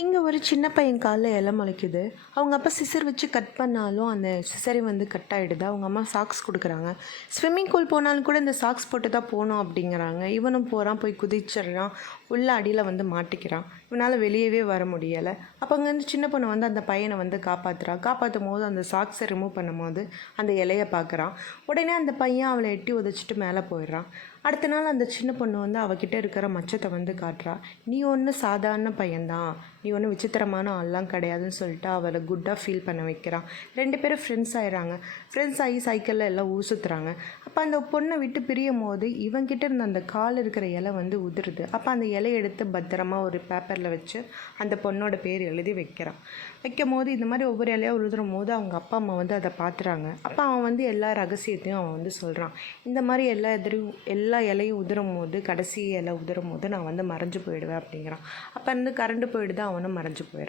இங்கே ஒரு சின்ன பையன் காலில் இலை முளைக்குது. அவங்க அப்பா சிசர் வச்சு கட் பண்ணாலும் அந்த சிசரே வந்து கட் ஆகிடுது. அவங்க அம்மா சாக்ஸ் கொடுக்குறாங்க. ஸ்விம்மிங் பூல் போனாலும் கூட இந்த சாக்ஸ் போட்டு தான் போகணும் அப்படிங்கிறாங்க. இவனும் போகிறான், போய் குதிச்சிடுறான், உள்ள அடியில் வந்து மாட்டிக்கிறான். இவனால் வெளியவே வர முடியலை. அப்போ அங்கே வந்து சின்ன பொண்ணு வந்து அந்த பையனை வந்து காப்பாற்றும் போது அந்த சாக்ஸை ரிமூவ் பண்ணும்போது அந்த இலையை பார்க்குறான். உடனே அந்த பையன் அவளை எட்டி உதச்சிட்டு மேலே போயிடுறான். அடுத்த நாள் அந்த சின்ன பொண்ணு வந்து அவகிட்ட இருக்கிற மச்சத்தை வந்து காட்டுறா. நீ ஒன்று சாதாரண பையன்தான், நீ ஒன்றும் விசித்திரமான ஆள்லாம் கிடையாதுன்னு சொல்லிட்டு அவளை குட்டாக ஃபீல் பண்ண வைக்கிறான். 2 பேரும் ஃப்ரெண்ட்ஸ் ஆயிடுறாங்க. ஃப்ரெண்ட்ஸ் ஆகி சைக்கிளில் எல்லாம் ஊர் சுற்றுறாங்க. அப்போ அந்த பொண்ணை விட்டு பிரியும் போது இவங்கிட்ட இருந்த அந்த கால் இருக்கிற இலை வந்து உதிருது. அப்போ அந்த இலையை எடுத்து பத்திரமா ஒரு பேப்பரில் வச்சு அந்த பொண்ணோட பேர் எழுதி வைக்கும் போது இந்த மாதிரி ஒவ்வொரு இலையாக உதிரும் போது அவங்க அப்பா அம்மா வந்து அதை பார்த்துறாங்க. அப்போ அவன் வந்து எல்லா ரகசியத்தையும் அவன் வந்து சொல்கிறான். இந்த மாதிரி எல்லா இலையும் உதிரும் போது கடைசி இலை உதிரும் போது நான் வந்து மறைஞ்சு போயிடுவேன் அப்படிங்கிறான். அப்போ வந்து கரண்டு போயிடுது, அவனும் மறைஞ்சு போயிடுறான்.